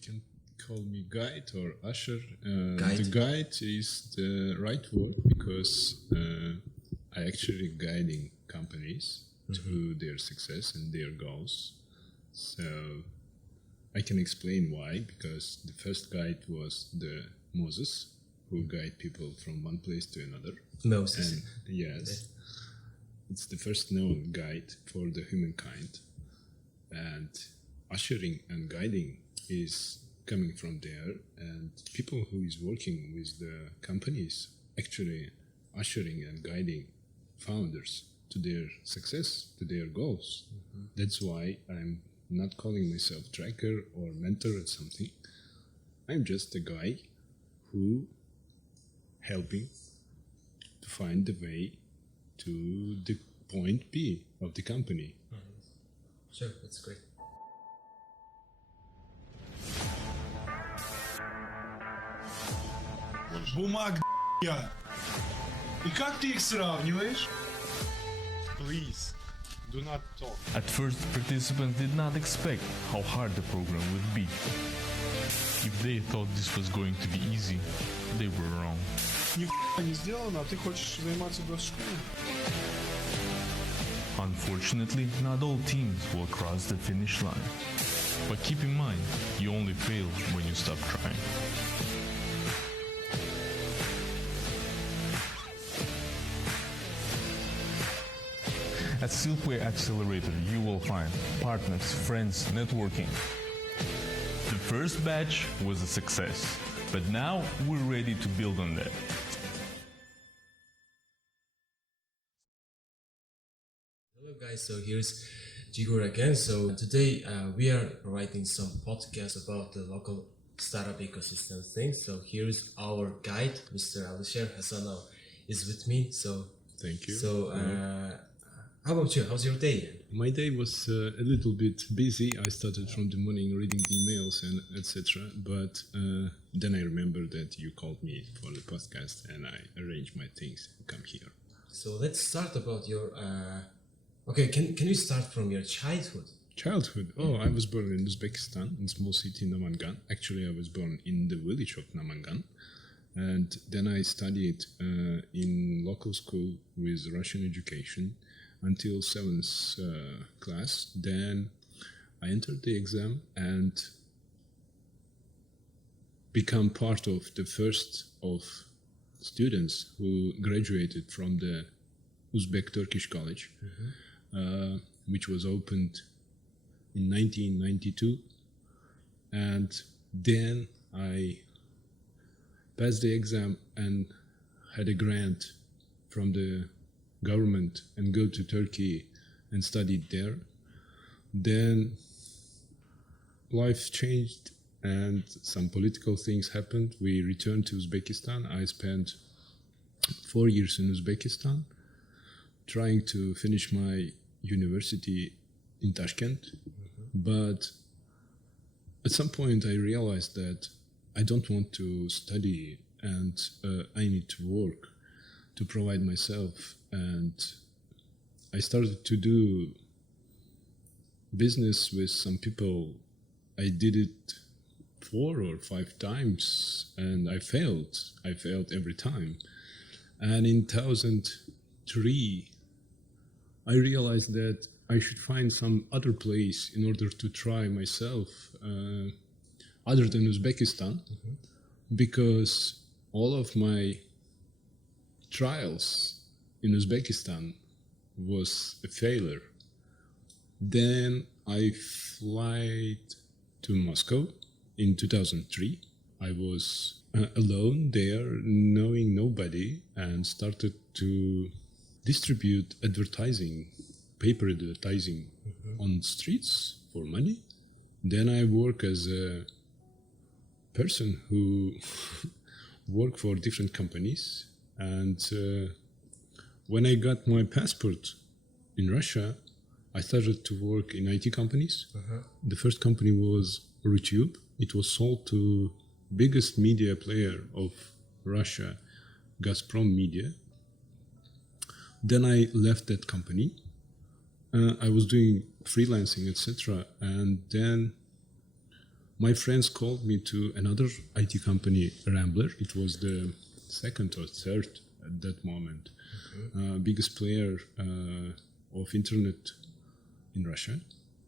can call me guide or usher. Guide? The guide is the right word because I actually guiding companies to their success and their goals. So I can explain why, because the first guide was the Moses, who guide people from one place to another. Moses. And yes, it's the first known guide for the humankind. And ushering and guiding is coming from there, and people who is working with the companies actually ushering and guiding founders to their success, to their goals. That's why I'm not calling myself tracker or mentor or something. I'm just a guy who helping to find the way to the point B of the company. Sure, that's great. Бумаг я. И как ты их сравниваешь? Please, do not talk. At first, participants did not expect how hard the program would be. If they thought this was going to be easy, they were wrong. Нихуя не сделано, а ты хочешь заниматься госшколой? Unfortunately, not all teams will cross the finish line. But keep in mind, you only fail when you stop trying. At Silkway Accelerator, you will find partners, friends, networking. The first batch was a success, but now we're ready to build on that. Hello guys, so here's Jigor again. So today we are writing some podcasts about the local startup ecosystem thing. So here's our guide, Mr. Alisher Hassanov is with me. So Thank you. So how about you? How's your day? My day was a little bit busy. I started from the morning reading the emails and etc. But then I remembered that you called me for the podcast, and I arranged my things to come here. So let's start about your. Okay, can you start from your childhood? Childhood. Oh, I was born in Uzbekistan, in small city Namangan. Actually, I was born in the village of Namangan, and then I studied in local school with Russian education until 7th class. Then I entered the exam and become part of the first of students who graduated from the Uzbek Turkish College, which was opened in 1992. And then I passed the exam and had a grant from the government and go to Turkey and studied there. Then life changed and some political things happened. We returned to Uzbekistan. I spent 4 years in Uzbekistan trying to finish my university in Tashkent. But at some point I realized that I don't want to study and I need to work to provide myself. And I started to do business with some people. I did it 4 or 5 times and I failed. I failed every time. And in 2003, I realized that I should find some other place in order to try myself other than Uzbekistan, because all of my trials in Uzbekistan was a failure. Then I flight to Moscow in 2003. I was alone there, knowing nobody, and started to distribute advertising, paper advertising on streets for money. Then I work as a person who work for different companies. And when I got my passport in Russia, I started to work in IT companies. The first company was Rutube. It was sold to biggest media player of Russia, Gazprom Media. Then I left that company. I was doing freelancing, etc. And then my friends called me to another IT company, Rambler. It was the second or third at that moment, biggest player of internet in Russia.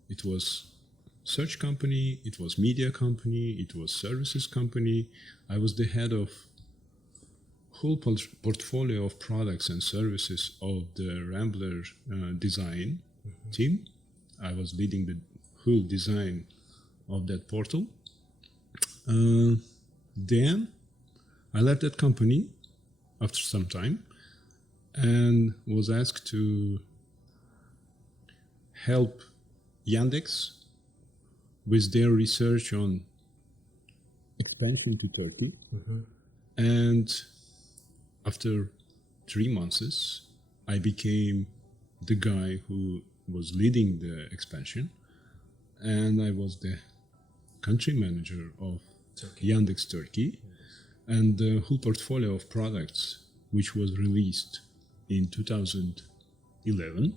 It was search company, it was media company, it was services company. I was the head of whole portfolio of products and services of the Rambler design team. I was leading the whole design of that portal. Then I left that company after some time and was asked to help Yandex with their research on expansion to Turkey. And after 3 months, I became the guy who was leading the expansion, and I was the country manager of Yandex Turkey, and the whole portfolio of products which was released in 2011.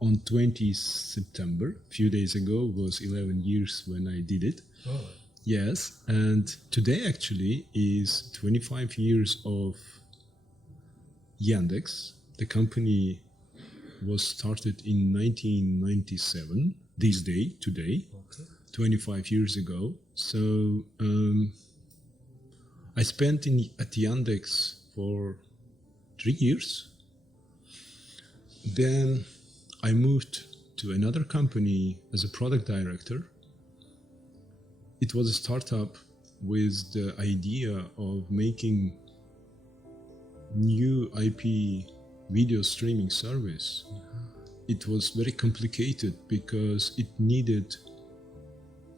On 20 September, a few days ago, was 11 years when I did it. Oh. Yes, and today actually is 25 years of Yandex. The company was started in 1997, today, 25 years ago. So I spent at Yandex for 3 years. Then I moved to another company as a product director. It was a startup with the idea of making new IP video streaming service. It was very complicated because it needed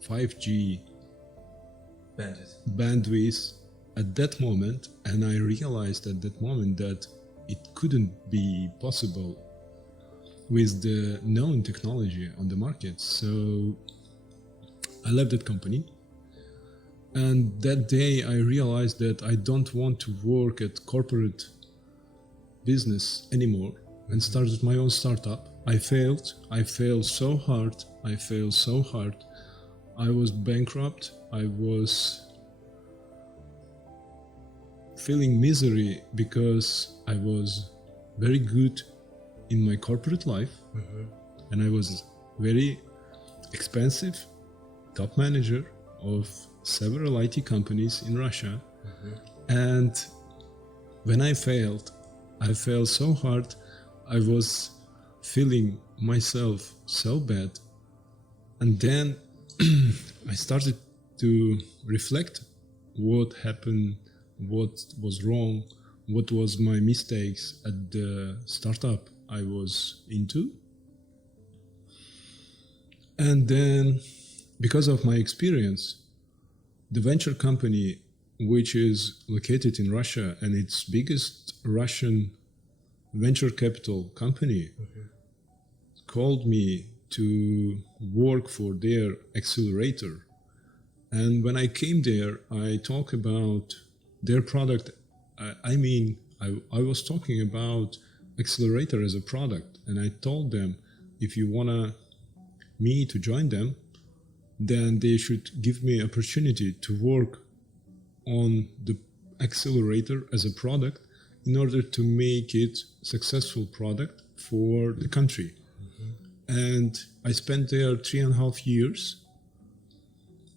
5G bandwidth at that moment, and I realized at that moment that it couldn't be possible with the known technology on the market. So I left that company, and that day I realized that I don't want to work at corporate business anymore, and started my own startup. I failed so hard. I was bankrupt. I was feeling misery because I was very good in my corporate life, and I was very expensive top manager of several IT companies in Russia. And when I failed so hard. I was feeling myself so bad. And then I started to reflect what happened, what was wrong, what was my mistakes at the startup I was into. And then, because of my experience, the venture company, which is located in Russia and its biggest Russian venture capital company, called me to work for their accelerator. And when I came there, I talked about their product. I was talking about accelerator as a product, and I told them, if you want me to join them, then they should give me opportunity to work on the accelerator as a product in order to make it successful product for the country. And I spent there 3.5 years.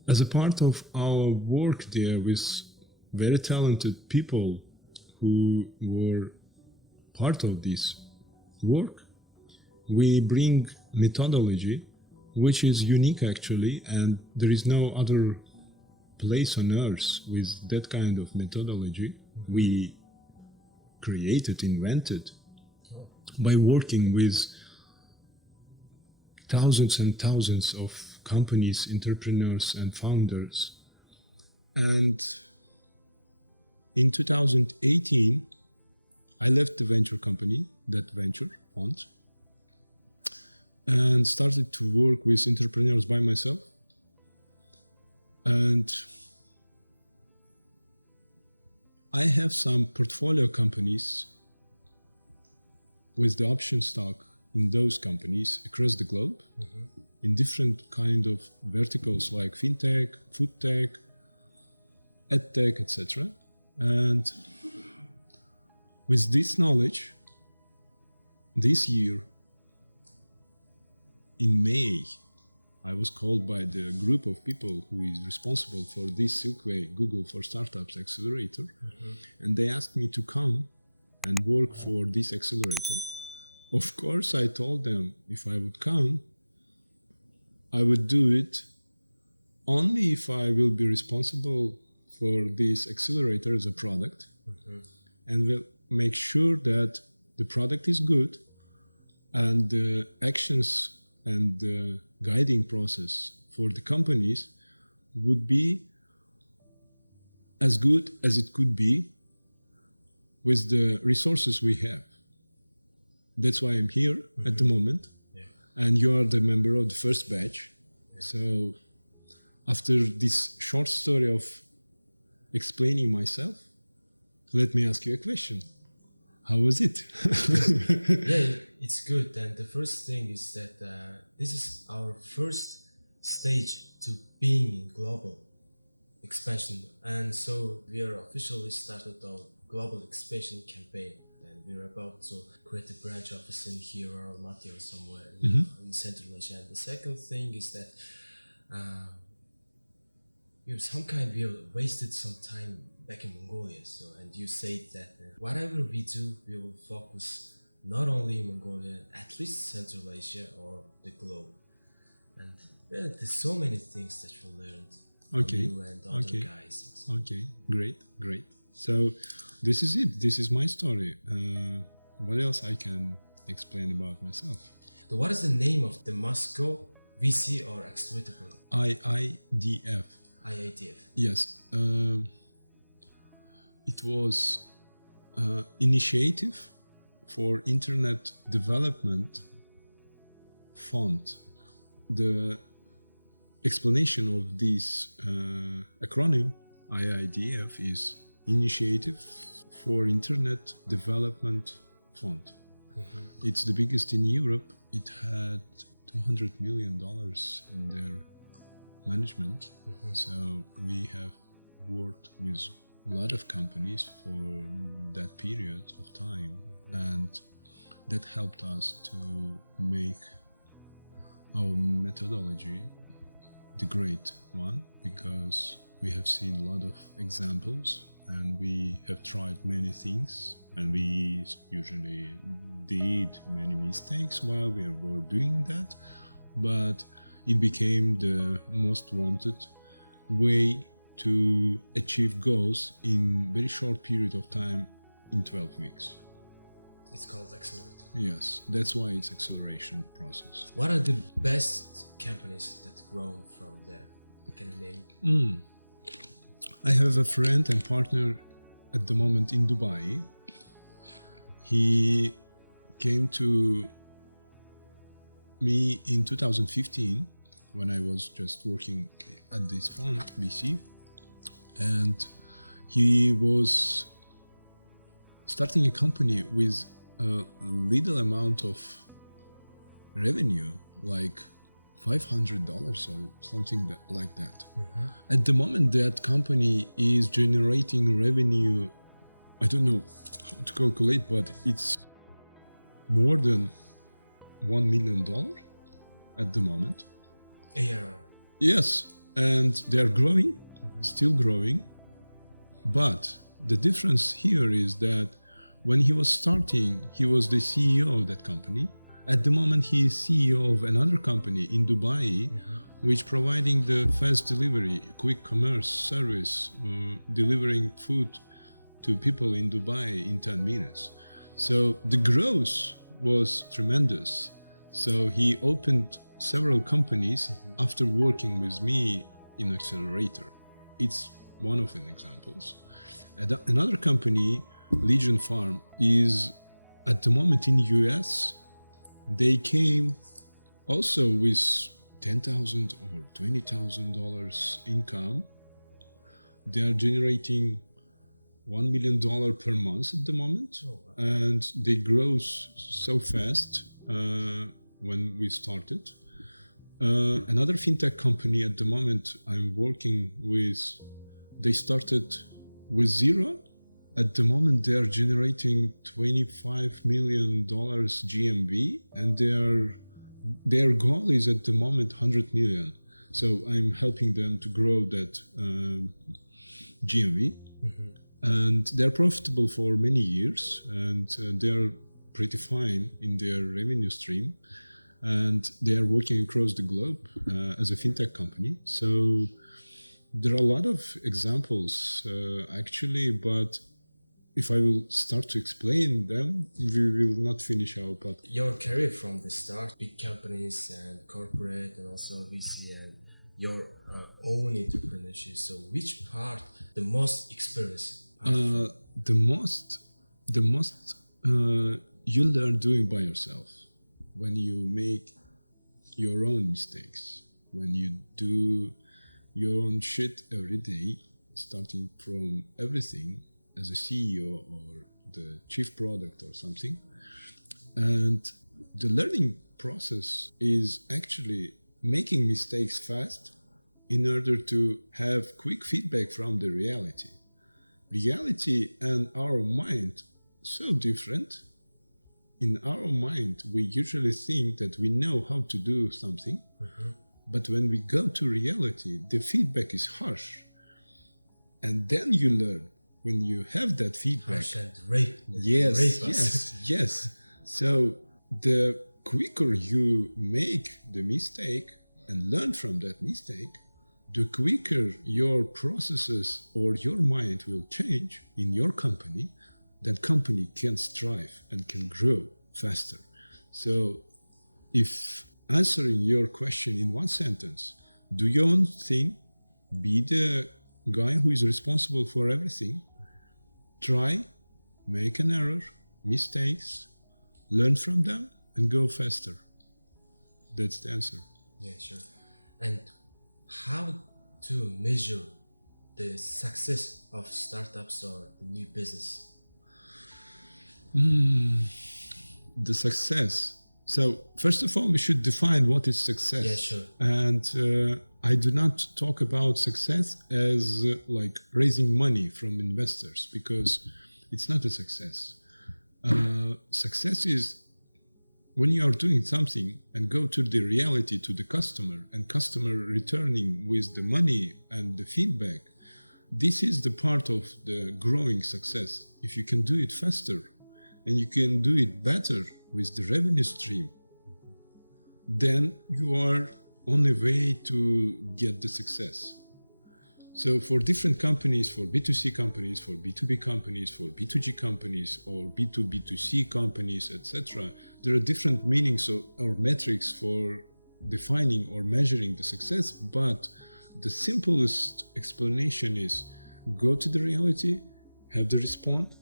As a part of our work there with very talented people who were part of this work, we bring methodology which is unique actually, and there is no other place on earth with that kind of methodology. We created, invented, by working with thousands and thousands of companies, entrepreneurs and founders.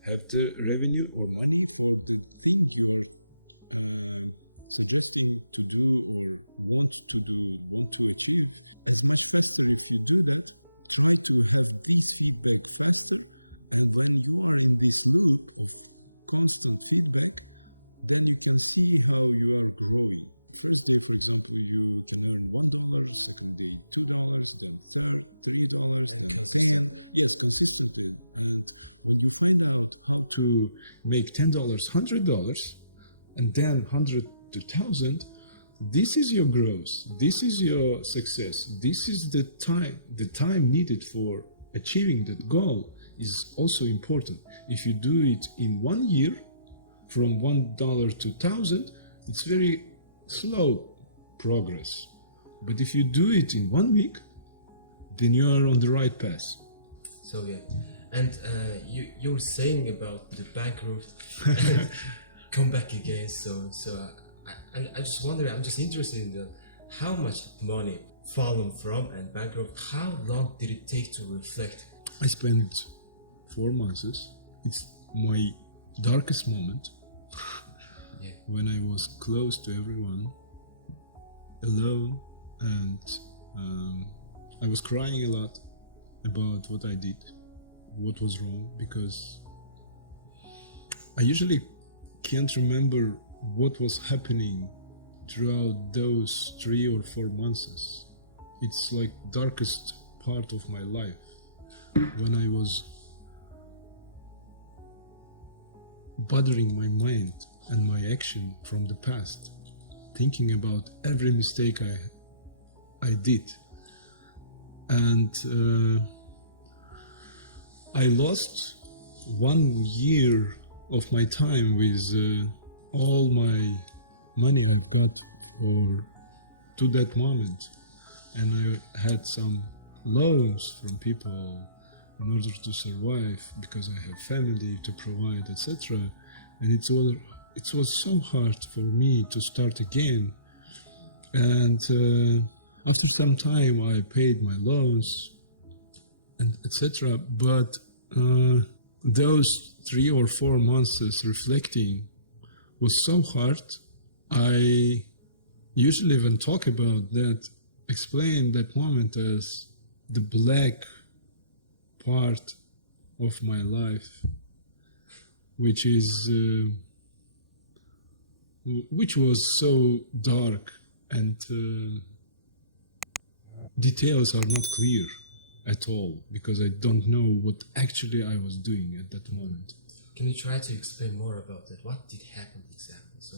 Have the revenue or money. To make $10, $100, and then 100 to 1,000, this is your growth. This is your success. This is the time needed for achieving that goal is also important. If you do it in 1 year, from $1 to 1,000, it's very slow progress. But if you do it in 1 week, then you are on the right path. So yeah, and you were saying about the bankrupt and come back again. So I just wonder. I'm just interested in how much money fallen from and bankrupt. How long did it take to reflect? I spent 4 months. It's my darkest moment. Yeah. When I was close to everyone, alone, and I was crying a lot about what I did, what was wrong, because I usually can't remember what was happening throughout those 3 or 4 months. It's like darkest part of my life, when I was bothering my mind and my action from the past, thinking about every mistake I did. And I lost 1 year of my time with all my money I got or to that moment. And I had some loans from people in order to survive, because I have family to provide, etc. And it was so hard for me to start again. And after some time I paid my loans and etc. But those 3 or 4 months reflecting was so hard. I usually, when talk about that, explain that moment as the black part of my life, which was so dark, and details are not clear at all, because I don't know what actually I was doing at that moment. Can you try to explain more about that? What did happen exactly? So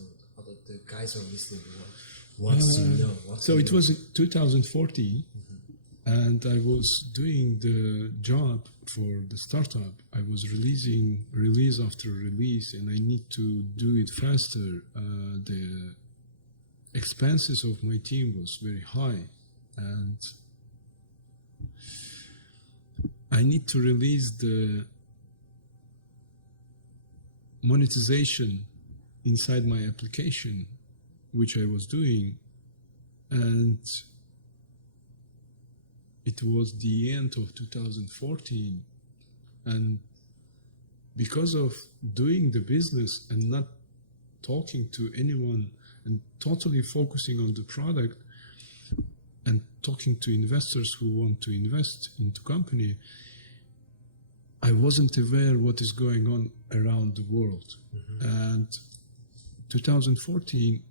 the guys are listening. wants to know. So it was in 2014, and I was doing the job for the startup. I was releasing release after release, and I need to do it faster. The expenses of my team was very high, and I need to release the monetization inside my application, which I was doing, and it was the end of 2014, and because of doing the business and not talking to anyone and totally focusing on the product and talking to investors who want to invest into company, I wasn't aware what is going on around the world. And 2014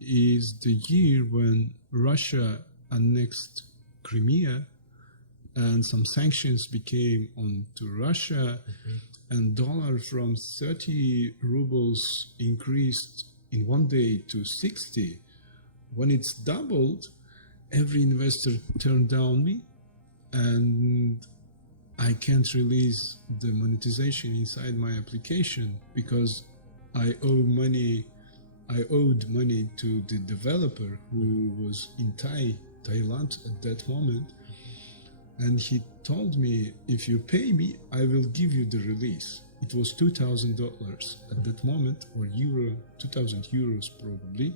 is the year when Russia annexed Crimea and some sanctions became onto Russia, and dollar from 30 rubles increased in one day to 60. When it's doubled, every investor turned down me, and I can't release the monetization inside my application because I owed money to the developer who was in Thailand at that moment, and he told me, if you pay me, I will give you the release. It was $2,000 at that moment, or euro, 2,000 euros probably,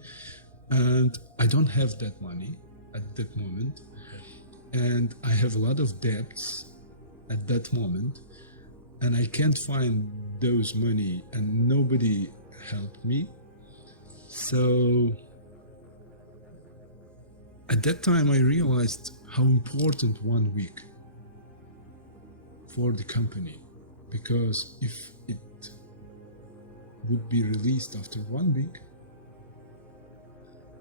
and I don't have that money at that moment, and I have a lot of debts at that moment, and I can't find those money, and nobody helped me. So at that time I realized how important 1 week for the company, because if it would be released after 1 week,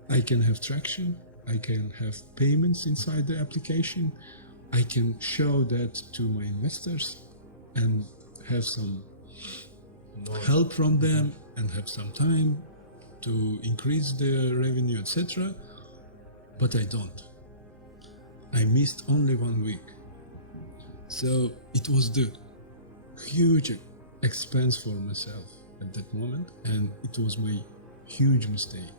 I can have traction, I can have payments inside the application, I can show that to my investors and have some help from them and have some time to increase the revenue, etc. But I don't. I missed only 1 week. So it was the huge expense for myself at that moment, and it was my huge mistake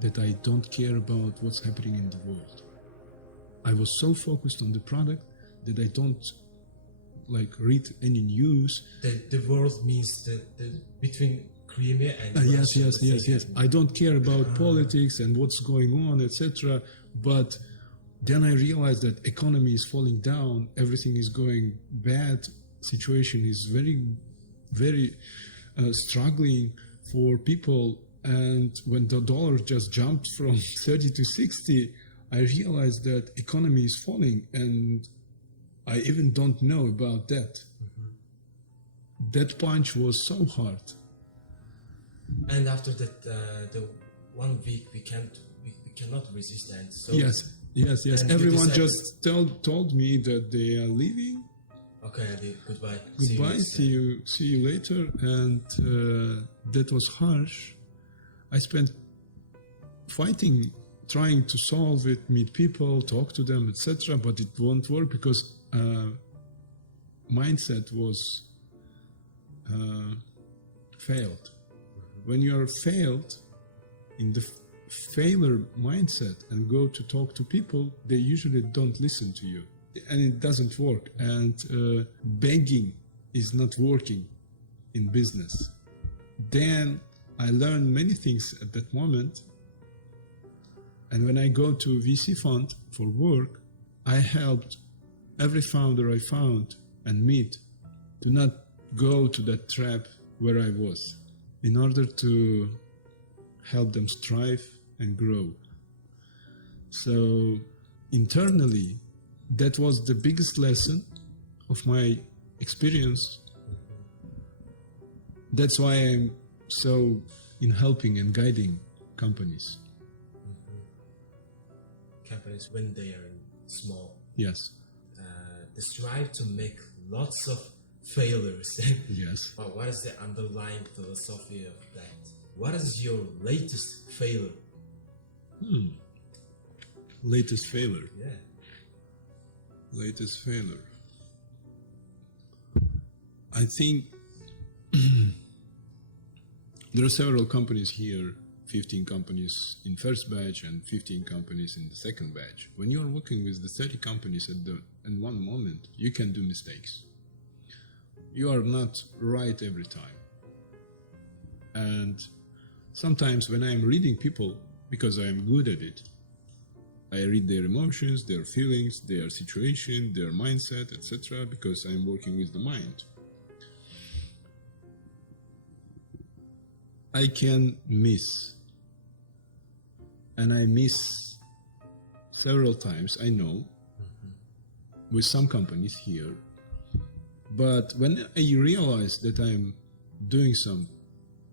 that I don't care about what's happening in the world. I was so focused on the product that I don't read any news. The world means the between Crimea and Russia. Yes. I don't care about politics and what's going on, etc. But then I realized that economy is falling down, everything is going bad, situation is very, very struggling for people. And when the dollar just jumped from 30 to 60, I realized that economy is falling, and I even don't know about that. That punch was so hard. And after that, the 1 week we cannot resist that. So Yes. And Everyone just told me that they are leaving. Okay, Adi, goodbye. Goodbye. See you later. And that was harsh. I spent fighting, trying to solve it, meet people, talk to them, etc. But it won't work because mindset was failed. When you are failed in the failure mindset and go to talk to people, they usually don't listen to you, and it doesn't work. And begging is not working in business. Then I learned many things at that moment, and when I go to VC fund for work, I helped every founder I found and meet to not go to that trap where I was, in order to help them strive and grow. So internally, that was the biggest lesson of my experience. That's why I'm so in helping and guiding companies. Companies when they are small. Yes. They strive to make lots of failures. Yes. But what is the underlying philosophy of that? What is your latest failure? Latest failure. Yeah. Latest failure. I think there are several companies here, 15 companies in first batch and 15 companies in the second batch. When you are working with the 30 companies in one moment, you can do mistakes. You are not right every time. And sometimes when I am reading people, because I am good at it, I read their emotions, their feelings, their situation, their mindset, etc., because I'm working with the mind. I can miss. And I miss several times, I know, with some companies here. But when I realize that I'm doing some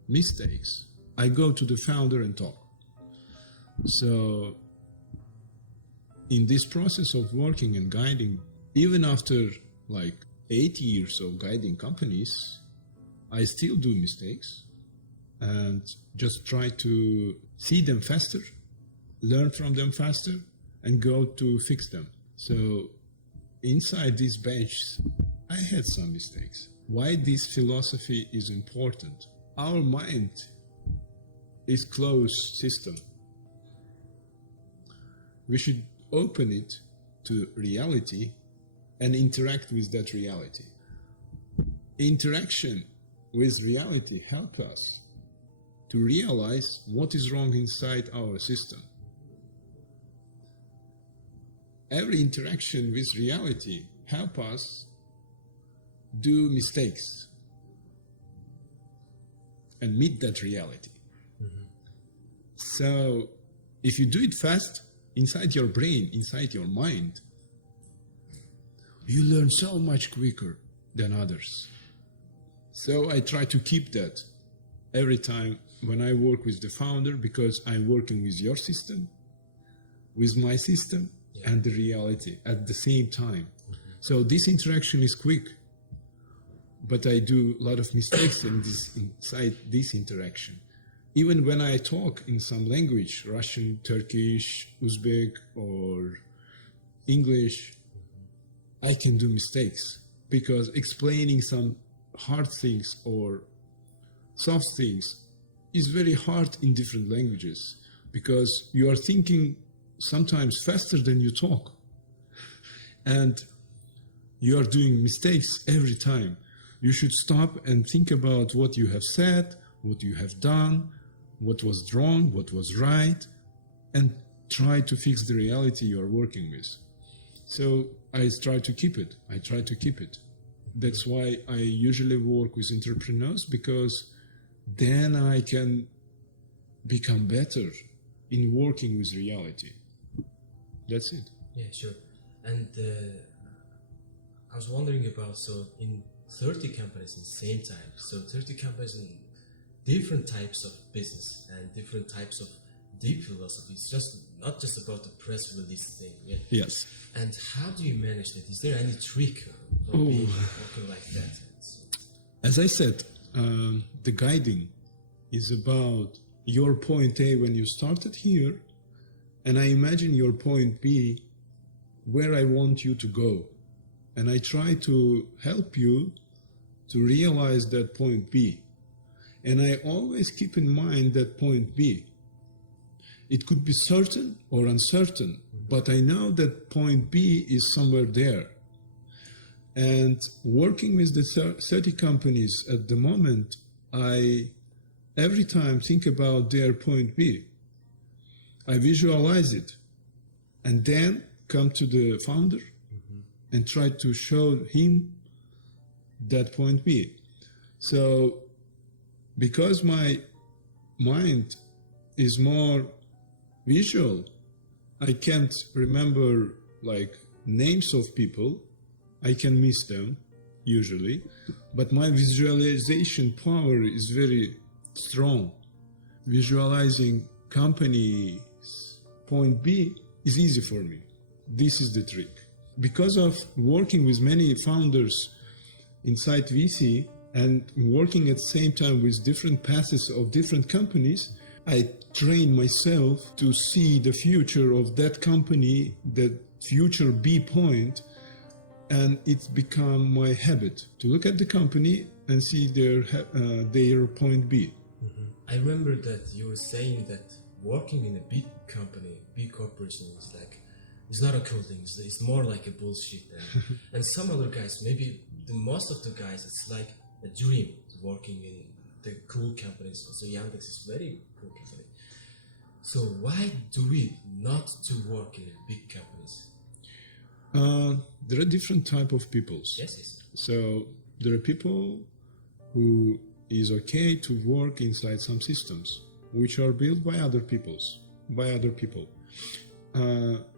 mistakes, I go to the founder and talk. So in this process of working and guiding, even after like 8 years of guiding companies, I still do mistakes and just try to see them faster, learn from them faster, and go to fix them. So inside this batch, I had some mistakes. Why this philosophy is important? Our mind is closed system. We should open it to reality and interact with that reality. Interaction with reality helps us to realize what is wrong inside our system. Every interaction with reality helps us do mistakes and meet that reality. So if you do it fast, inside your brain, inside your mind, you learn so much quicker than others. So I try to keep that every time when I work with the founder, because I'm working with your system, with my system, and the reality at the same time. So this interaction is quick, but I do a lot of mistakes inside this interaction. Even when I talk in some language, Russian, Turkish, Uzbek, or English, I can do mistakes because explaining some hard things or soft things is very hard in different languages because you are thinking sometimes faster than you talk. And you are doing mistakes every time. You should stop and think about what you have said, what you have done, what was wrong, what was right, and try to fix the reality you are working with. So I try to keep it. That's why I usually work with entrepreneurs, because then I can become better in working with reality. That's it. Yeah, sure. And I was wondering about, so in 30 companies at the same time, so 30 companies in different types of business and different types of deep philosophy. It's just not just about the press release thing. Yeah? Yes. And how do you manage that? Is there any trick of being working like that? As I said, the guiding is about your point A when you started here, and I imagine your point B where I want you to go. And I try to help you to realize that point B. And I always keep in mind that point B. It could be certain or uncertain, but I know that point B is somewhere there. And working with the 30 companies at the moment, I every time think about their point B. I visualize it and then come to the founder and try to show him that point B. So because my mind is more visual, I can't remember like names of people. I can miss them usually, but my visualization power is very strong. Visualizing company's point B is easy for me. This is the trick. Because of working with many founders inside VC and working at the same time with different paths of different companies, I train myself to see the future of that company, the future B point, and it's become my habit to look at the company and see their point B. I remember that you were saying that working in a big company, big corporation is like, it's not a cool thing. It's more like a bullshit. And some other guys, maybe most of the guys, it's like a dream working in the cool companies. So Yandex is very cool company. So why do we not to work in big companies? There are different type of peoples. Yes. So there are people who is okay to work inside some systems which are built by other people.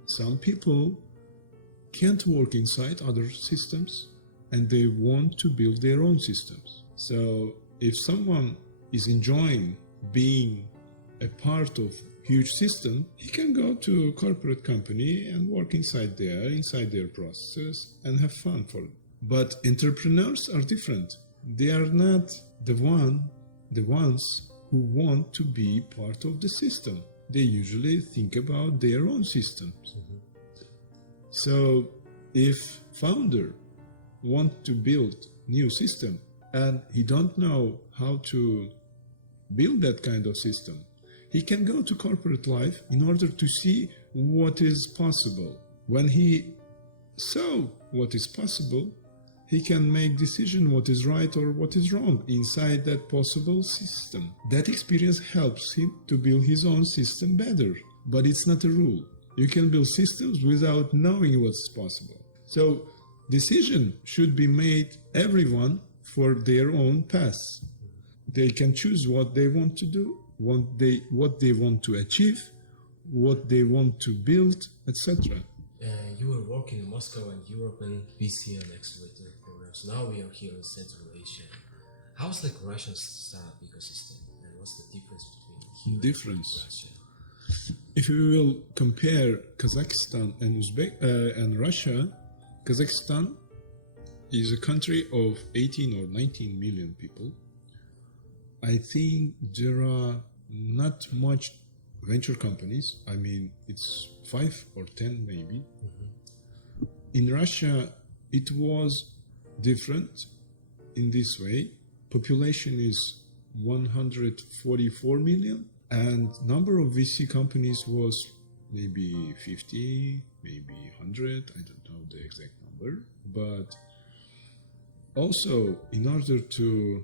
Some people can't work inside other systems and they want to build their own systems. So if someone is enjoying being a part of huge system, he can go to a corporate company and work inside their processes and have fun for it. But entrepreneurs are different. They are not the ones who want to be part of the system. They usually think about their own systems. So if founder want to build new system and he don't know how to build that kind of system, he can go to corporate life in order to see what is possible. When he saw what is possible, he can make decision what is right or what is wrong inside that possible system. That experience helps him to build his own system better. But it's not a rule. You can build systems without knowing what's possible. So decision should be made everyone for their own path. They can choose what they want to do, what they want to achieve, what they want to build, etc. You were working in Moscow and Europe and VC and accelerator programs. Now we are here in Central Asia. How's like Russian startup ecosystem and what's the difference between here and Russia? If we will compare Kazakhstan and Russia, Kazakhstan is a country of 18 or 19 million people. I think there are not much venture companies. I mean, it's 5 or 10 maybe. In Russia, it was different in this way. Population is 144 million and number of VC companies was maybe 50, maybe 100, I don't know the exact number. But also in order to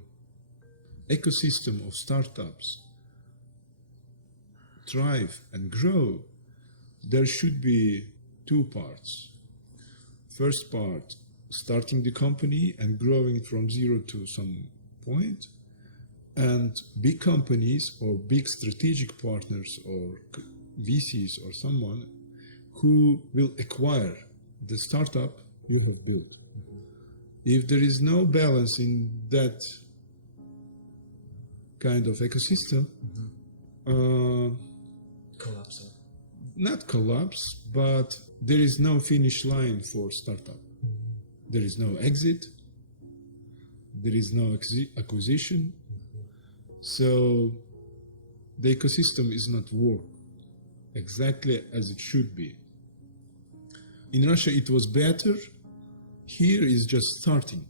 ecosystem of startups thrive and grow, there should be two parts. First part, starting the company and growing from zero to some point, and big companies or big strategic partners or VCs or someone who will acquire the startup you have built. If there is no balance in that kind of ecosystem, Collapse. Not collapse, but there is no finish line for startup. There is no exit. There is no acquisition. So the ecosystem is not work exactly as it should be. In Russia, it was better. Here is just starting.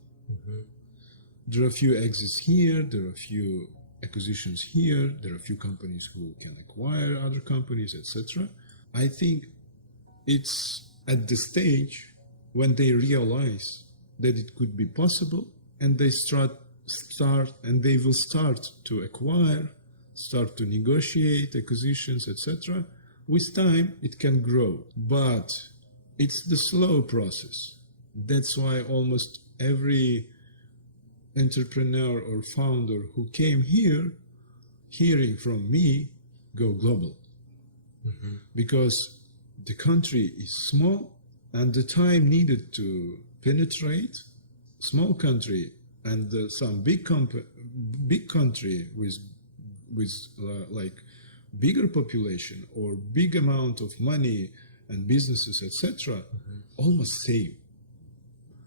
There are a few exits here. There are a few acquisitions here. There are a few companies who can acquire other companies, etc. I think it's at the stage when they realize that it could be possible, and they they will start to acquire, start to negotiate acquisitions, etc. With time, it can grow, but it's the slow process. That's why almost every entrepreneur or founder who came here, hearing from me, go global. Because the country is small and the time needed to penetrate, small country and some big country with like bigger population or big amount of money and businesses, etc., almost same.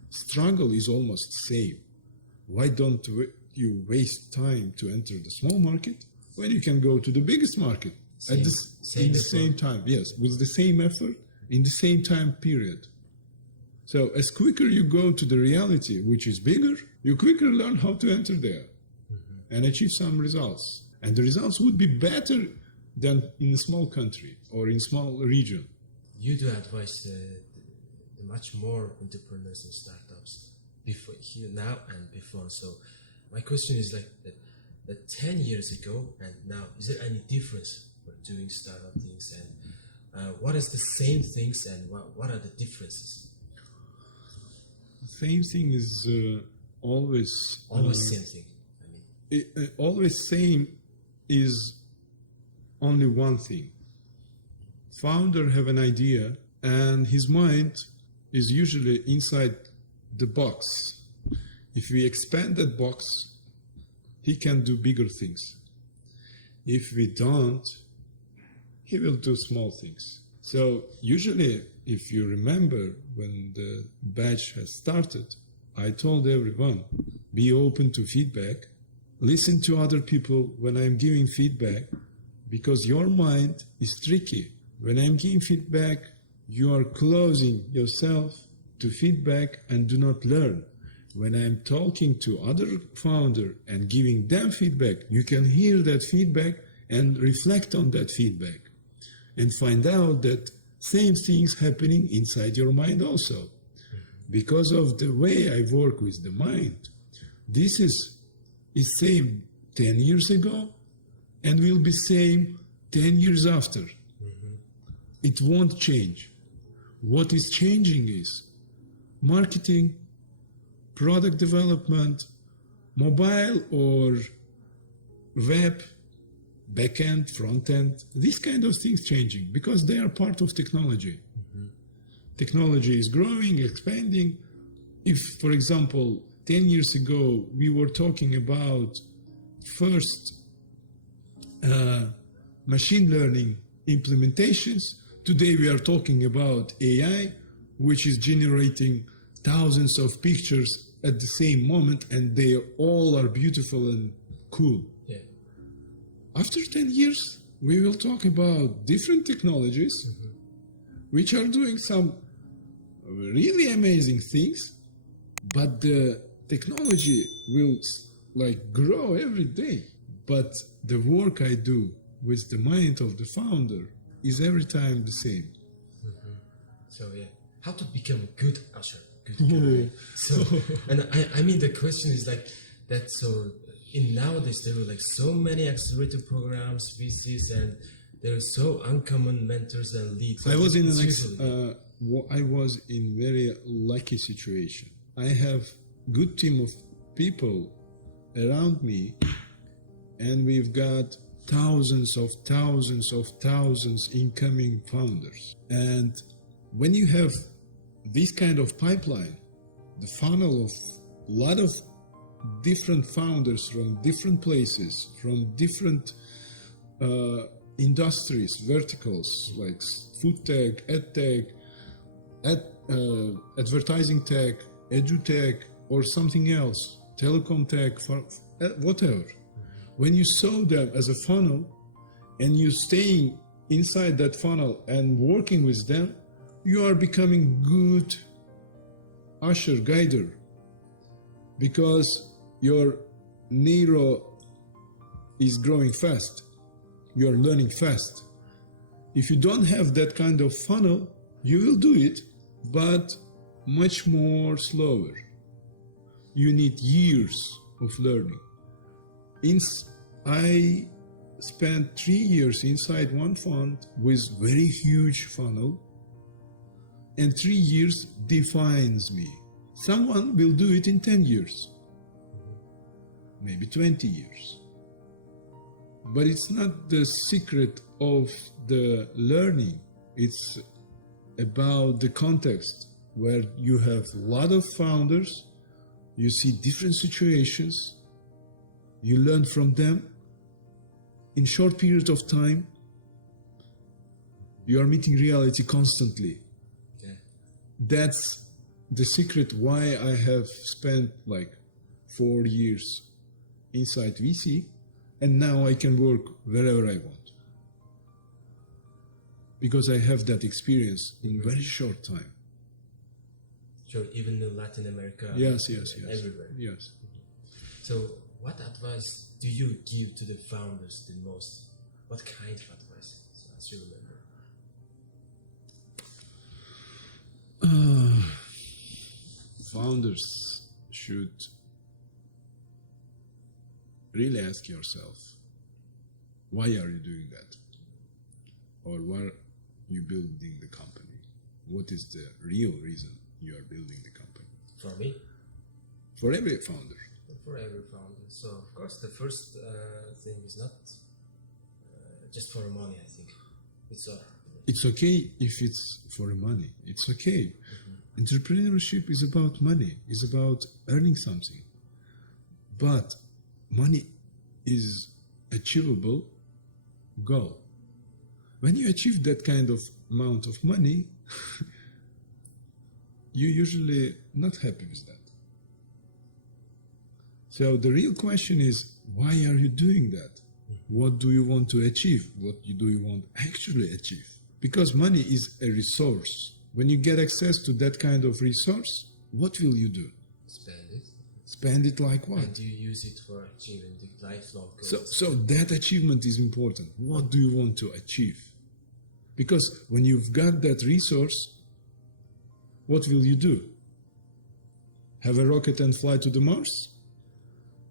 Struggle is almost same. Why don't you waste time to enter the small market when you can go to the biggest market Same- in the effort. same time. Yes, with the same effort in the same time period. So as quicker you go to the reality, which is bigger, you quicker learn how to enter there and achieve some results. And the results would be better than in a small country or in small region. You do advise the much more entrepreneurs and startups before here now and before. So my question is like that 10 years ago and now, is there any difference for doing startup things, and what is the same things and what are the differences? Same thing is always Always same thing. I mean, always same is only one thing. Founder have an idea and his mind is usually inside the box. If we expand that box, he can do bigger things. If we don't, he will do small things. So usually, if you remember when the batch has started, I told everyone, be open to feedback, listen to other people when I'm giving feedback, because your mind is tricky. When I'm giving feedback, you are closing yourself to feedback and do not learn. When I'm talking to other founder and giving them feedback, you can hear that feedback and reflect on that feedback and find out that same things happening inside your mind also. Because of the way I work with the mind, this is same 10 years ago and will be same 10 years after. It won't change. What is changing is marketing, product development, mobile or web, back-end, front-end, these kind of things changing because they are part of technology. Technology is growing, expanding. If, for example, 10 years ago, we were talking about first machine learning implementations, today we are talking about AI, which is generating thousands of pictures at the same moment, and they all are beautiful and cool. yeah. After 10 years, we will talk about different technologies which are doing some really amazing things, but the technology will like grow every day. But the work I do with the mind of the founder is every time the same. So yeah, how to become a good usher, good guy. So, and I mean the question is like that. So in nowadays there were like so many accelerator programs, VCs, and there are so uncommon mentors and leads. I was in It's an usually- I was in very lucky situation. I have good team of people around me, and we've got thousands of incoming founders. And when you have this kind of pipeline, the funnel of a lot of different founders from different places, from different industries, verticals like food tech, ed tech, advertising tech, edu tech, or something else, telecom tech, whatever. When you saw them as a funnel and you staying inside that funnel and working with them, you are becoming good usher, guider, because your neuro is growing fast. You are learning fast. If you don't have that kind of funnel, you will do it, but much more slower. You need years of learning. I spent 3 years inside one fund with very huge funnel, and 3 years defines me. Someone will do it in 10 years, maybe 20 years. But it's not the secret of the learning. It's about the context where you have a lot of founders, you see different situations, you learn from them. In short periods of time, you are meeting reality constantly. yeah. That's the secret why I have spent like 4 years inside VC, and now I can work wherever I want. Because I have that experience in very short time. Sure, even in Latin America. Yes. Everywhere. Yes. So, what advice do you give to the founders the most? What kind of advice, so as you remember? Founders should really ask yourself, why are you doing that? Or why are you building the company? What is the real reason you are building the company? For me? For every founder. For every founder. So, of course, the first thing is not just for money, I think. It's okay if it's for money. It's okay. Entrepreneurship is about money. It's about earning something. But money is achievable goal. When you achieve that kind of amount of money, you're usually not happy with that. So the real question is, why are you doing that? What do you want to achieve? What do you want to actually achieve? Because money is a resource. When you get access to that kind of resource, what will you do? Spend it. Spend it like what? And you use it for achieving the lifelong goals. So that achievement is important. What do you want to achieve? Because when you've got that resource, what will you do? Have a rocket and fly to the Mars?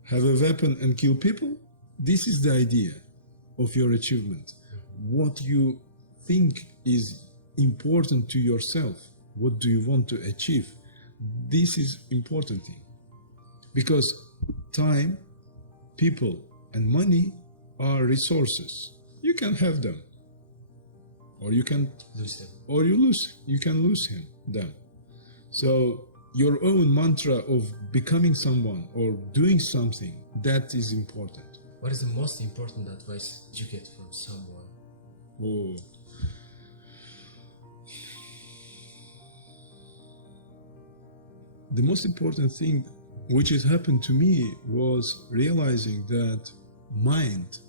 Have a weapon and kill people? This is the idea of your achievement. What you think is important to yourself. What do you want to achieve? This is important thing. Because time, people, and money are resources. You can have them. Or you can lose them. Or you can lose them. So your own mantra of becoming someone or doing something, that is important. What is the most important advice you get from someone? Oh. The most important thing which has happened to me was realizing that mind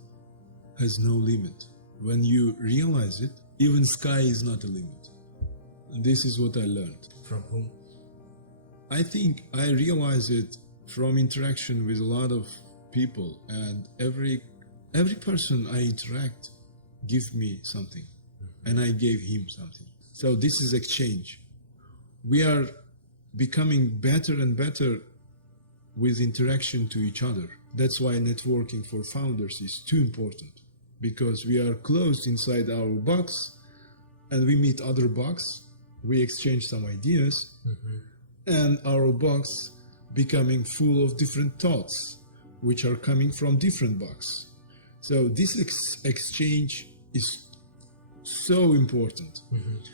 has no limit. When you realize it, even sky is not a limit. And this is what I learned. From whom? I think I realized it from interaction with a lot of people, and every person I interact gives me something, and I gave him something. So this is exchange. We are becoming better and better with interaction to each other. That's why networking for founders is too important, because we are closed inside our box and we meet other box, we exchange some ideas, and our box becoming full of different thoughts which are coming from different box. So this exchange is so important.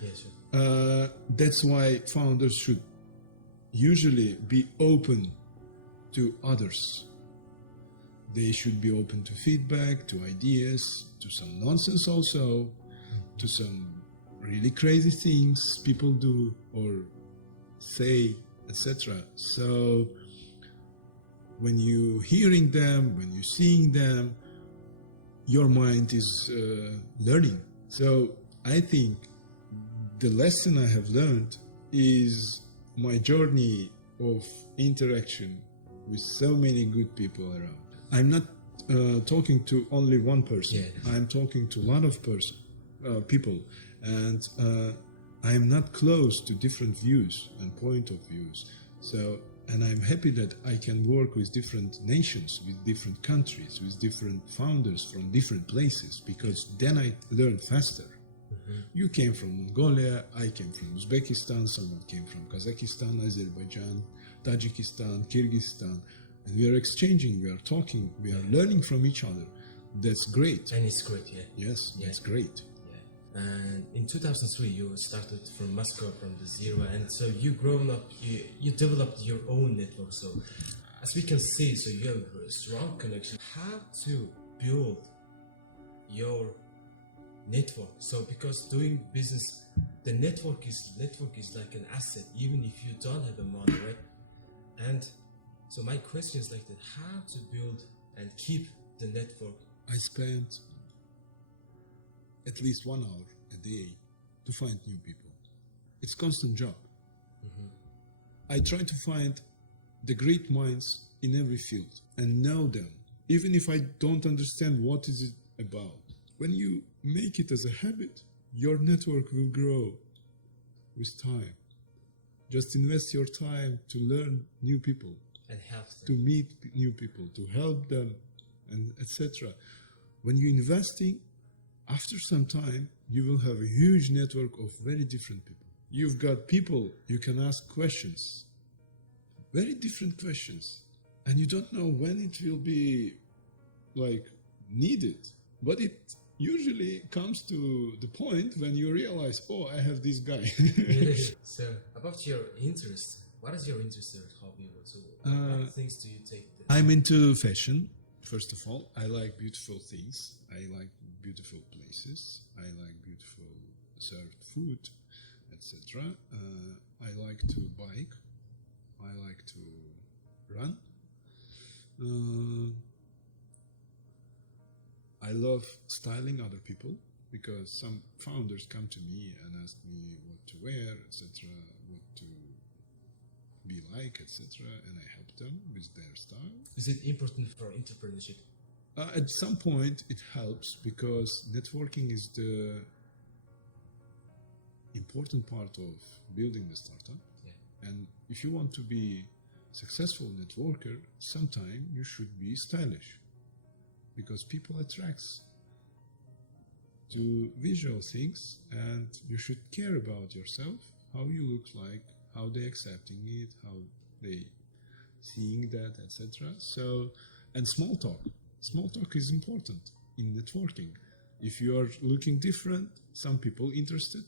Yes, sure. That's why founders should usually be open to others. They should be open to feedback, to ideas, to some nonsense also, to some really crazy things people do or say, etc. So when you're hearing them, when you're seeing them, your mind is learning. So I think the lesson I have learned is my journey of interaction with so many good people around. I'm not talking to only one person. Yeah. I'm talking to a lot of people, and I'm not close to different views and point of views. So, and I'm happy that I can work with different nations, with different countries, with different founders from different places, because then I learn faster. You came from Mongolia, I came from Uzbekistan, someone came from Kazakhstan, Azerbaijan, Tajikistan, Kyrgyzstan, and we are exchanging, we are talking, we are learning from each other. That's great. And it's great, yeah. Yes, Yeah. that's great. Yeah. And in 2003, you started from Moscow, from the zero, and so you grown up, you developed your own network. So as we can see, so you have a strong connection. How to build your network? So because doing business, the network is like an asset, even if you don't have the money, right? And so my question is like that: how to build and keep the network? I spent at least 1 hour a day to find new people. It's constant job. I try to find the great minds in every field and know them, even if I don't understand what is it about. When you make it as a habit, your network will grow with time. Just invest your time to learn new people, And help to them. meet new people, to help them, and etc. When you're investing, after some time, you will have a huge network of very different people. You've got people you can ask questions, very different questions, and you don't know when it will be like needed. But it usually comes to the point when you realize, oh, I have this guy. So, about your interest, what is your interest or hobby? So, what things do you take? I'm into fashion. First of all, I like beautiful things. I like beautiful places. I like beautiful served food, etc. I like to bike. I like to run. I love styling other people because some founders come to me and ask me what to wear, etc., what to be like, etc., and I help them with their style. Is it important for entrepreneurship? At some point, it helps because networking is the important part of building the startup. Yeah. And if you want to be successful networker, sometime you should be stylish because people attracts to visual things, and you should care about yourself, how you look like, how they accepting it, how they seeing that, etc. So, and small talk is important in networking. If you are looking different, some people interested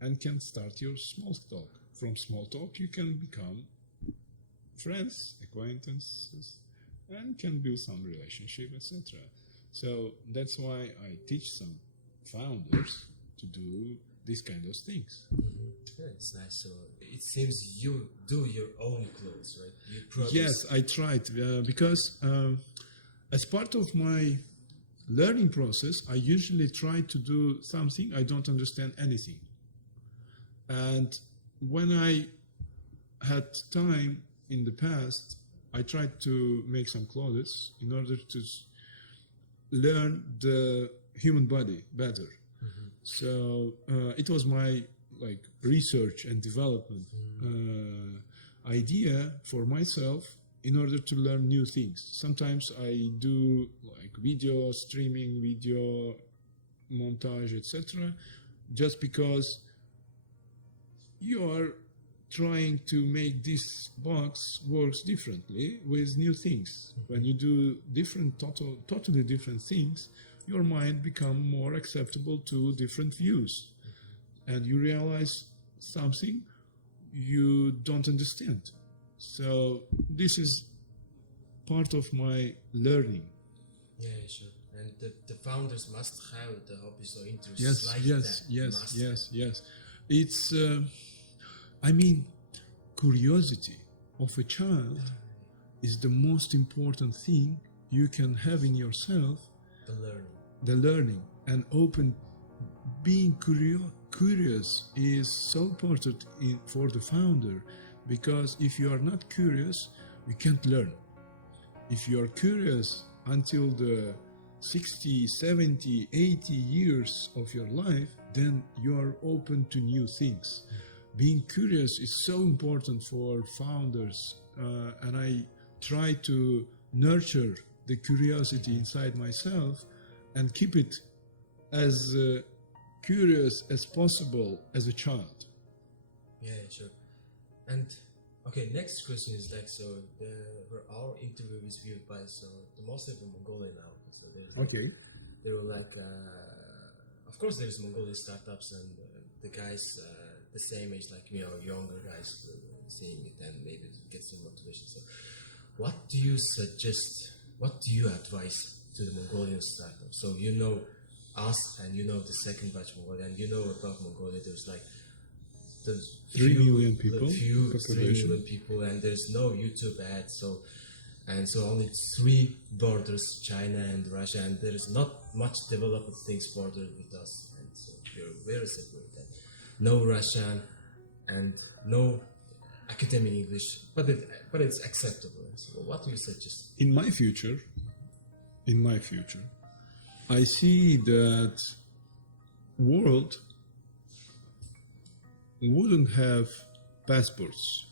and can start your small talk. From small talk you can become friends, acquaintances, and can build some relationship, etc. So that's why I teach some founders to do these kind of things. Yeah, it's nice. So it seems you do your own clothes, right? You produce. Yes, I tried because as part of my learning process, I usually try to do something I don't understand anything. And when I had time in the past, I tried to make some clothes in order to learn the human body better. So it was my research and development idea for myself in order to learn new things. Sometimes I do video streaming, video montage, etc. just because you are trying to make this box works differently with new things. When you do totally different things, your mind become more acceptable to different views, and you realize something you don't understand. So this is part of my learning. Yeah, sure. And the founders must have the hobbies or interests like that. Yes. It's, curiosity of a child is the most important thing you can have in yourself. The learning and open, being curious is so important for the founder, because if you are not curious, you can't learn. If you are curious until the 60, 70, 80 years of your life, then you are open to new things. Being curious is so important for founders, and I try to nurture the curiosity inside myself and keep it as curious as possible as a child. Yeah, sure. And okay, next question is our interview is viewed by the most of the Mongolia now. So Okay. they were of course there's Mongolian startups and the guys the same age like me or younger guys seeing it and maybe get some motivation. So what do you suggest, what do you advise to the Mongolian startups? So you know us and you know the second batch Mongolia and you know about Mongolia, there's the 3 million people. 3 million people and there's no YouTube ads. So and so only three borders, China and Russia, and there is not much developed things bordered with us, and so we're very separated. No Russian and no academic English, but it's acceptable. So what do you suggest? In my future, I see that world wouldn't have passports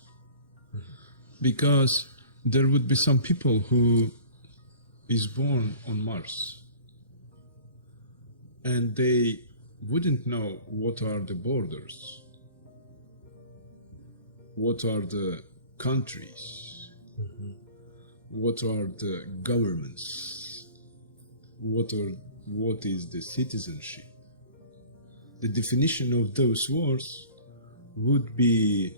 because there would be some people who is born on Mars and they wouldn't know what are the borders, what are the countries, what are the governments, what is the citizenship. The definition of those words would be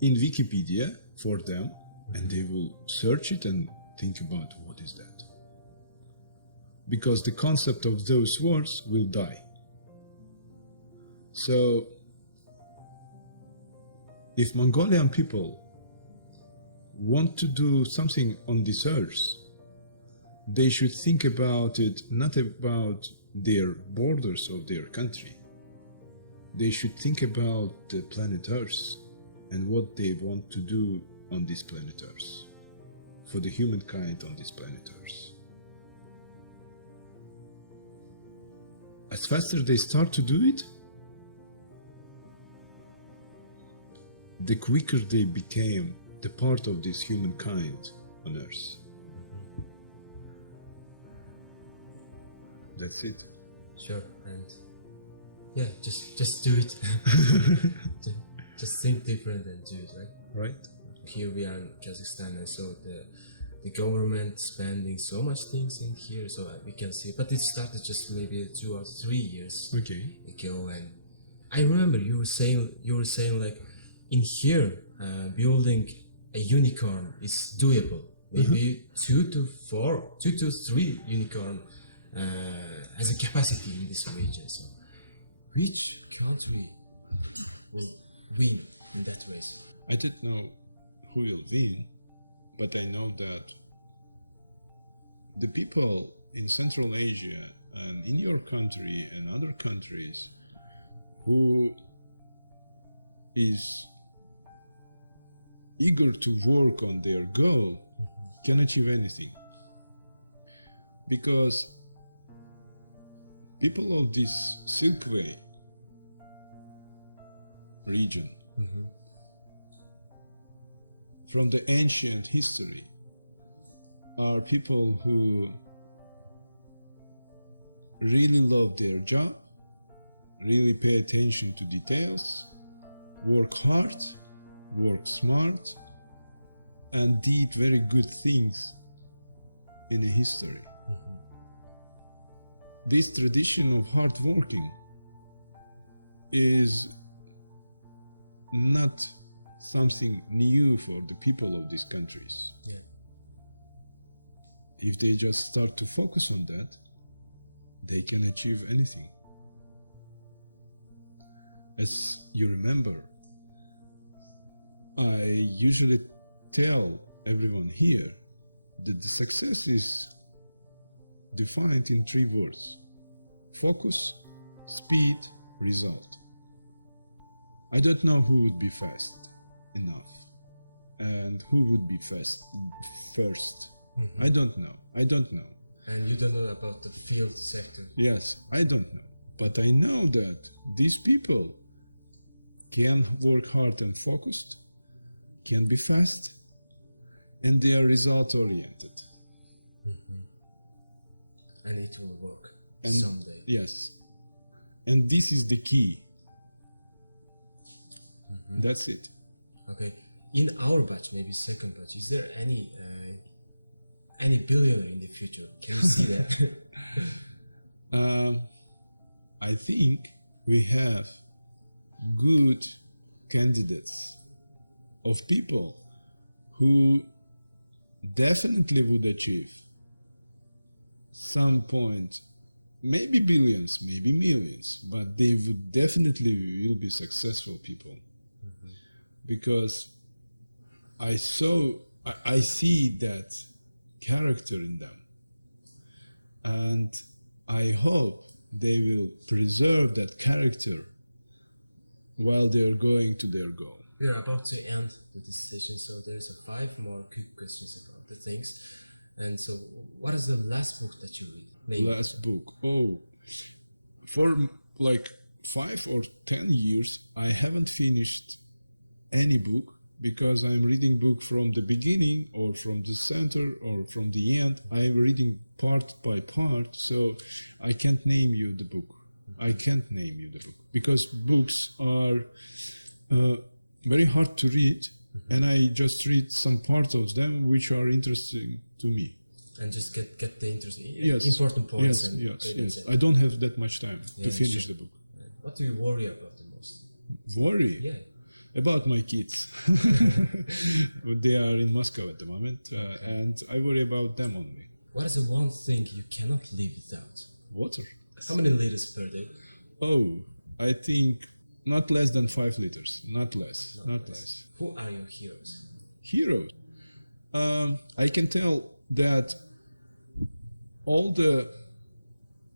in Wikipedia for them, and they will search it and think about what is that. Because the concept of those words will die. So, if Mongolian people want to do something on this earth, they should think about it not about their borders of their country. They should think about the planet Earth and what they want to do on this planet Earth, for the humankind on this planet Earth. As faster they start to do it, the quicker they became the part of this humankind on Earth. That's it. Sure, and yeah, just do it. just think different and do it, right? Right? Here we are in Kazakhstan, and so the government spending so much things in here, so we can see. But it started just maybe 2 or 3 years Okay. ago, and I remember you were saying like in here building a unicorn is doable. Maybe 2 to 3 unicorn has a capacity in this region. So which country will win in that race? I don't know who will win, but I know that the people in Central Asia and in your country and other countries who is eager to work on their goal can achieve anything. Because people of this Silk Way region, from the ancient history, are people who really love their job, really pay attention to details, work hard, work smart, and did very good things in the history. This tradition of hard working is not something new for the people of these countries. If they just start to focus on that, they can achieve anything. As you remember, I usually tell everyone here that the success is defined in 3 words: focus, speed, result. I don't know who would be fast enough and who would be first. I don't know. And you don't know about the field sector. Yes, I don't know. But I know that these people can work hard and focused, can be fast, and they are result-oriented. And it will work someday. Yes. And this is the key. That's it. Okay. In our batch, maybe second batch, is there any billionaire in the future? Can you see that? I think we have good candidates of people who definitely would achieve some point, maybe billions, maybe millions, but they would definitely will be successful people. Because I saw I see that character in them. And I hope they will preserve that character while they're going to their goal. We're about to end this session, so there's 5 more quick questions about the things. And so, what is the last book that you read? Maybe. Last book. Oh, for like 5 or 10 years, I haven't finished any book because I'm reading book from the beginning or from the center or from the end. I'm reading part by part, so I can't name you the book. I can't name you the book because books are very hard to read, and I just read some parts of them which are interesting to me. And just get the interesting, Yes, important points. yes. I don't have that much time to finish the book. What do you worry about the most? Worry Yeah. about my kids. They are in Moscow at the moment, and I worry about them only. What is the one thing you cannot live without? Water. How many liters per day? Oh, I think not less than 5 liters. Not less. Not less. Who are your heroes? Hero. I can tell that all the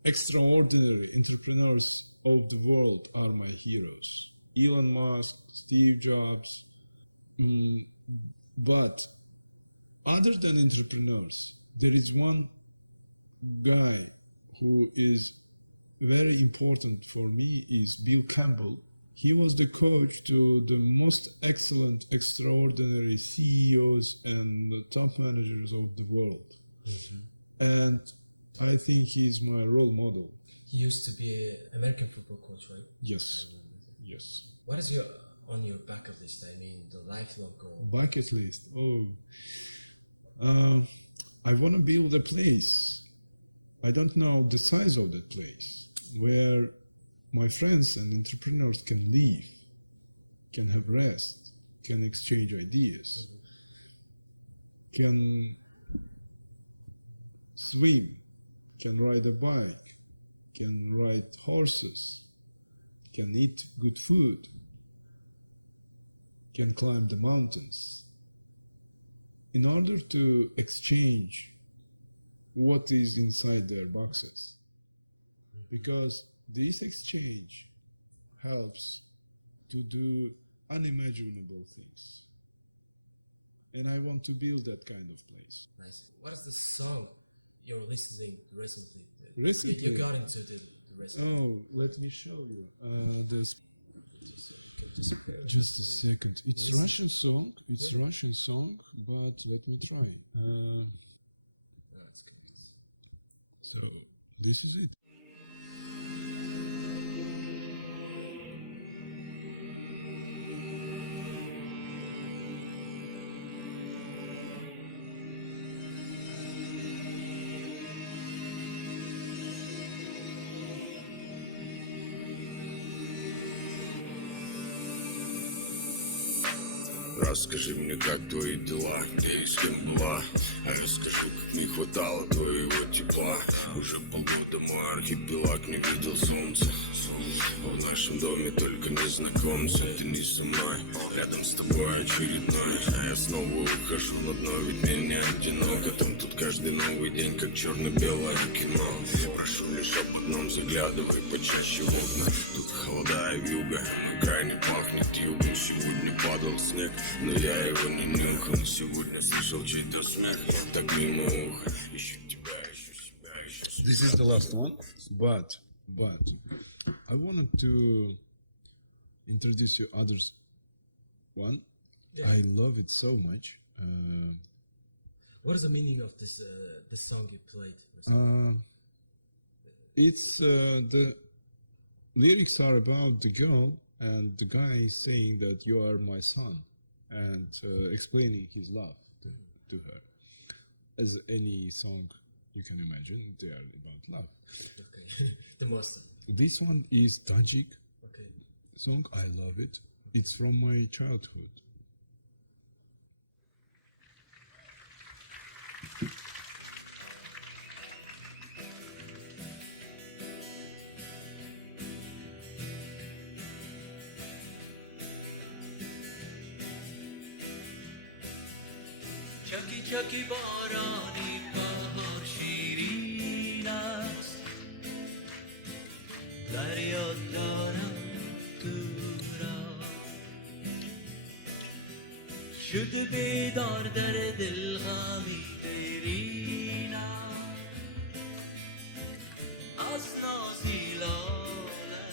extraordinary entrepreneurs of the world are my heroes. Elon Musk, Steve Jobs. But other than entrepreneurs, there is one guy who is very important for me is Bill Campbell. He was the coach to the most excellent, extraordinary CEOs and the top managers of the world. And I think he is my role model. He used to be an American football coach, right? Yes, yes. What is on your bucket list? I mean, the lifelong goal. Bucket list. Oh, I want to build a place. I don't know the size of that place where my friends and entrepreneurs can live, can have rest, can exchange ideas, can swim, can ride a bike, can ride horses, can eat good food, can climb the mountains. In order to exchange what is inside their boxes. Because this exchange helps to do unimaginable things. And I want to build that kind of place. Nice. What is the song you're listening recently? Recently? Regarding to the recipe. Oh, let me show you. Just a second. It's Russian song. It's Russian song, but let me try. That's good. So this is it. Расскажи мне, как твои дела, где и с кем была. А расскажи, как не хватало твоего тепла. Уже полгода мой архипелаг не видел солнца. В нашем доме только незнакомцы. Ты не со мной, рядом с тобой очередной. А я снова ухожу на дно, ведь мне не одиноко. Там тут каждый новый день, как черно-белое кино. Прошу лишь об одном, заглядывай почаще в окна. Тут холода и вьюга, но крайне пахнет югом. Сегодня падал снег, но я его не нюхал. Сегодня слышал чей-то смех, так мимо уха. Ищу тебя, ищу себя, ищу себя. This is the last one, but I wanted to introduce you others one. Yeah. I love it so much. What is the meaning of this the song you played? It's the lyrics are about the girl and the guy is saying that you are my son and explaining his love to her. As any song you can imagine, they are about love. Okay. The most. This one is Tajik Okay. song. I love it. It's from my childhood. چکی چکی بارانی بهار شیرین است دریا دارم تو را شده بیدار در دل غمی دیرین از نازی لالم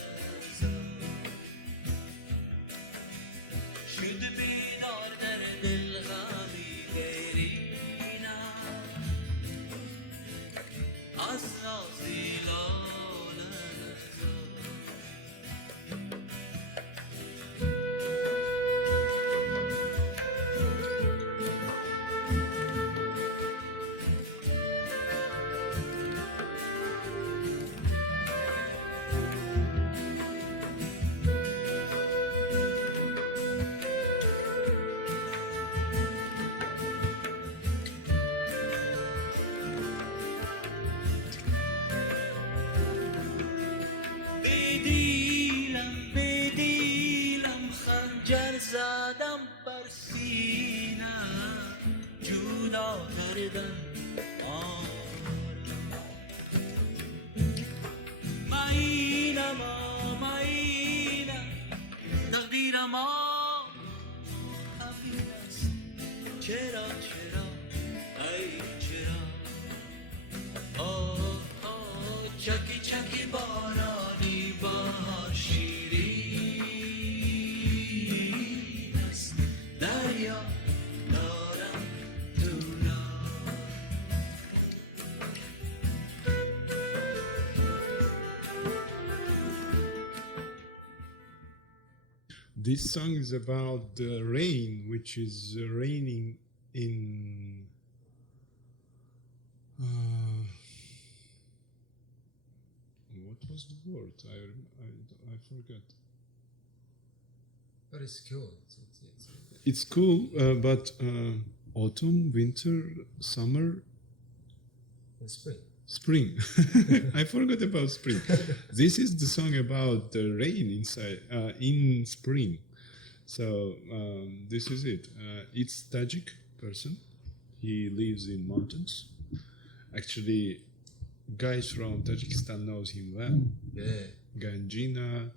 شده بیدار در دل غمی دیرین از نازی لالم بدیلم خنجر زدم بر سینه جودا کردم ماینم تقدیرم همین است چرا ای چرا چکی چکی بارانی بهار شیرین است دریا دارم تو را This song is about the rain, which is raining in what was the word? I forgot. But it's cool. It's cool, but autumn, winter, summer, In spring. spring. I forgot about spring. This is the song about the rain inside in spring. So this is it. It's Tajik person. He lives in mountains. Actually, guys from Tajikistan knows him well. Yeah, Ganjina,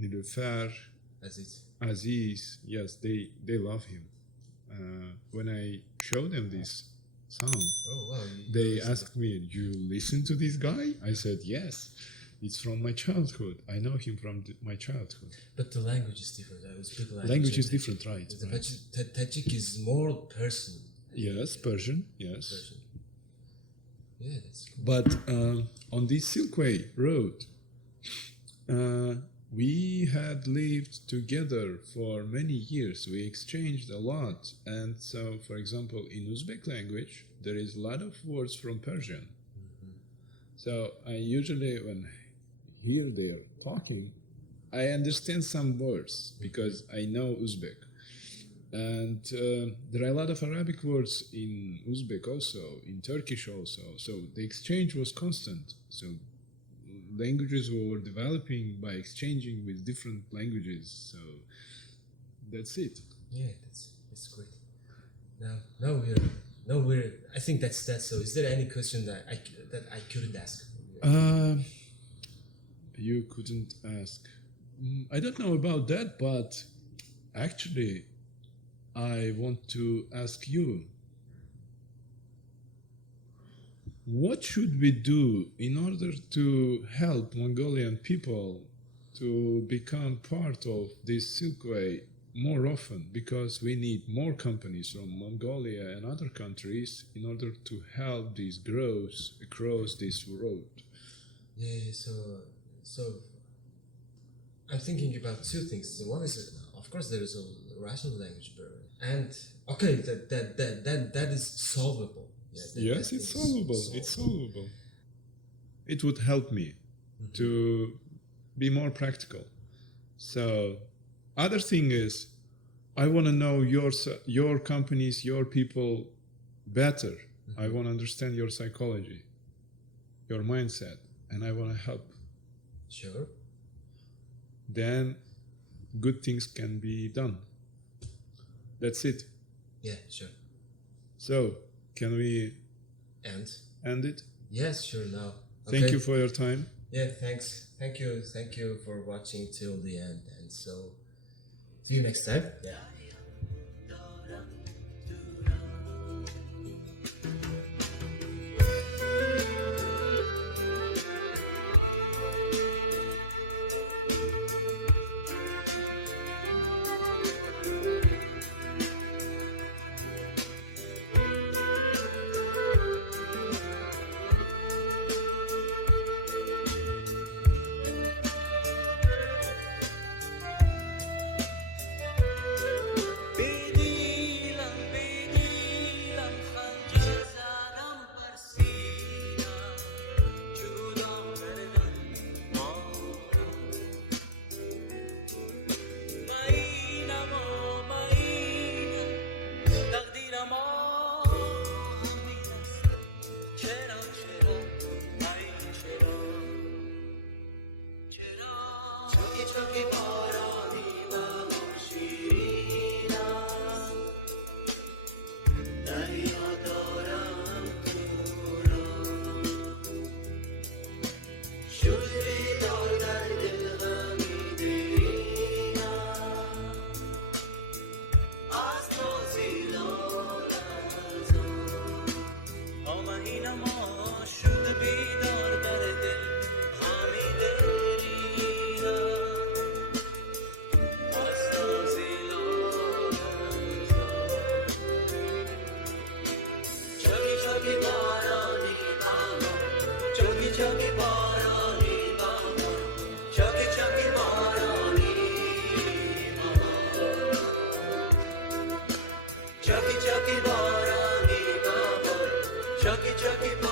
Nilüfer, that's it. Aziz. Yes, they love him. When I show them this song, Oh wow. they asked me, "You listen to this guy?" I said, "Yes. It's from my childhood. I know him from my childhood." But the language is different. I speak Language is different, right? The right. Tajik is more personal. Yes, Persian. Yes, Person. Yeah, that's cool. but on this Silkway Road, we had lived together for many years. We exchanged a lot, and so, for example, in Uzbek language, there is a lot of words from Persian. So I usually, when I hear they're talking, I understand some words because I know Uzbek. And there are a lot of Arabic words in Uzbek also, in Turkish also. So the exchange was constant. So languages were developing by exchanging with different languages. So that's it. Yeah, that's great. Now we're. I think that's that. So, is there any question that I couldn't ask? You couldn't ask. I don't know about that, but actually, I want to ask you, what should we do in order to help Mongolian people to become part of this Silkway more often? Because we need more companies from Mongolia and other countries in order to help this growth across this road. Yeah. So I'm thinking about two things. One is, of course, there is a rational language barrier, and okay, that is solvable. Yeah, Yes, that it's is solvable. It's solvable. It would help me to be more practical. So, other thing is, I want to know your companies, your people better. I want to understand your psychology, your mindset, and I want to help. Sure. Then, good things can be done. That's it. Yeah, sure. So, can we And end it? yes, sure. Now, Thank okay. you for your time. Yeah, thanks. Thank you for watching till the end. And so, see you next time. Yeah. بدیلم خنجر زدم بر سینم جدا کردن ما را اینم اینم تقدیرم همین است چرا ای چرا چوکی چوکی بارانی و شیرین دریا دارم تو را شوری دار در دل غمی دیرینم از تو زیلال آمهینم شد بیدار در دل غمی دیرینم از تو زیلال چوکی چوکی بارانی بابا چوکی چوکی بارانی بابا چوکی چوکی بارانی بابا چوکی چوکی